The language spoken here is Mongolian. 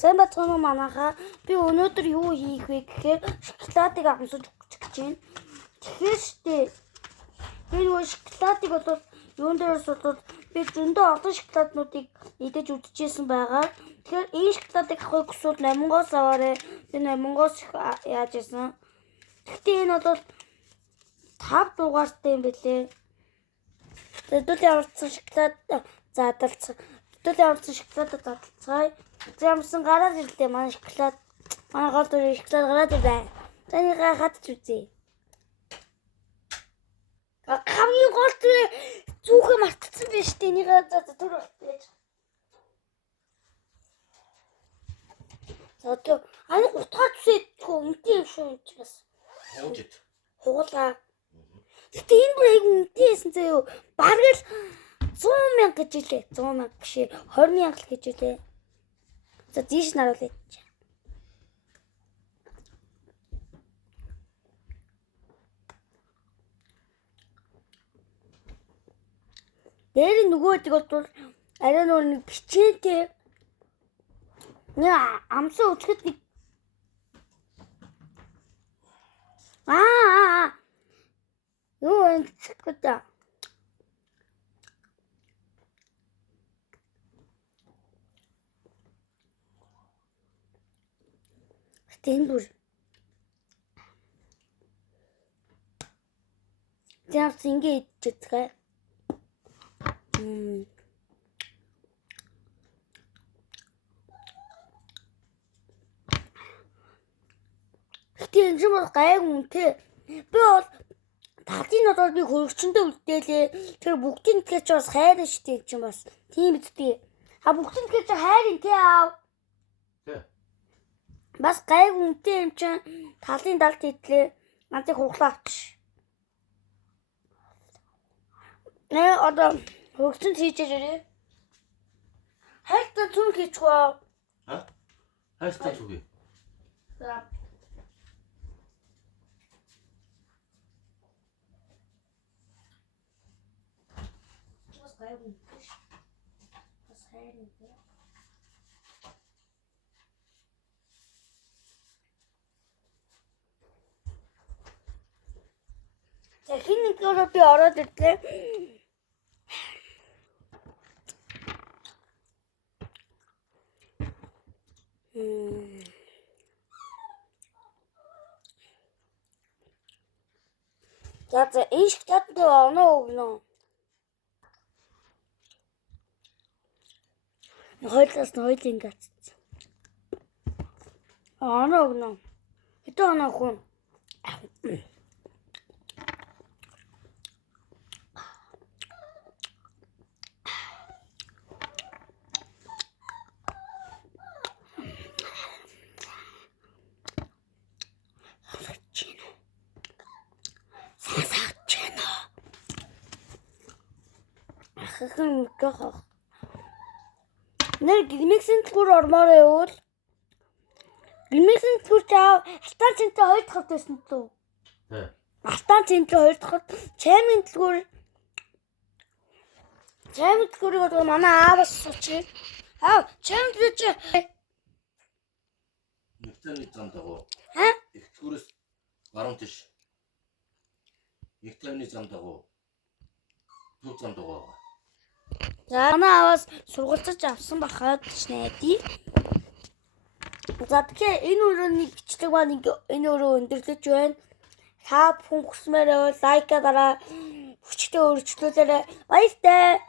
Сайн бацхан манайхаа би өнөөдөр юу хийх вэ гэхээр шоколадыг амсаж өгч гэж байна. Тэгэхээр штэ би нөгөө шоколадыг бол юун дээрээс бол би зөндөө олон шоколаднуудыг идэж үдчихсэн байгаа. Тэгэхээр энэ шоколадыг авахыг хүсвэл 8-гоос аваарэ. Би 8-гоос яаж ийсэн. Гэхдээ энэ бол 5 дугаартай юм бэлээ. Тэдүүл явуулсан шоколад заадалцсан. Тэдүүл явуулсан шоколад заадалцгаая. Ямарсан гараад ирлээ манай шоколад. Манай гол дүрийн шоколад гараад ирлээ. Танийгаа хатж үзье. Хамгийн гол дүрээ зүүхээ мартчихсан байж тээ. Энийгээ түр байж. Зодоо ани утгаар зүсээд өмдийн юм шүү гэж бас. Хуугд. Хуулаа. Гэтэ энэ бүр айгу үнэтэйсэн зөө. Бараг л 100,000 гэж илээ. 100,000 биш 20,000 л гэж илээ. За тийш наруулъя. Дээр нөгөөдөг бол арай нэг бичээтэй. Яа, амсаа өчгөд нэг юу энэ чигтаа. Тэндүр. Тэрс ингэ идчихээ. Гэтэ энэ бол гайг үнтэй. Би бол талын бол би хөрөгчөндөө үлдээлээ. Тэр бүгдийн тэгэхээр ч бас хайрын штэ юм чинь бас. Тийм үсттэй. Бүгдийн тэгэхээр ч хайрын тий аав. Тий. Бас гайг үнтэй юм чинь талын далд идлээ. Надыг хуглаач. Одоо хөрөгчөнд хийж ирээ. Хайртай зүг хийчихвээ. Хайртай зүг. За. За хин нэг өөрөө би ороод ирлээ. За энэ шоколадтай оноо өгнө. Хойлоос нь хойлын гацц. Оноо өгнө. Хэд оноо хүн. Нэр гимиксэн түр ормоор явуул. Гимиксэн түр чаа алтан цэнтэй 2 дахь байсан түү. Тий. Алтан цэнтэй 2 дахь чаймын түр. Чаймын түрийг одоо манай ааваас суучих. Чаймын түр чи Нэгтний зам дагуу. Их түрээс гаруун тийш. Нэгтний зам дагуу. Түр зам дагуу. За манай ааваас сургалтаж авсан бахаад ч найдий. За тэгэхээр энэ өрөөний бичлэг маань энэ өрөө өндөрлөж байна. Та бүхэн хүсмээр байвал лайка дараа хүчтэй өргөжлүүлээрэй. Баяртай.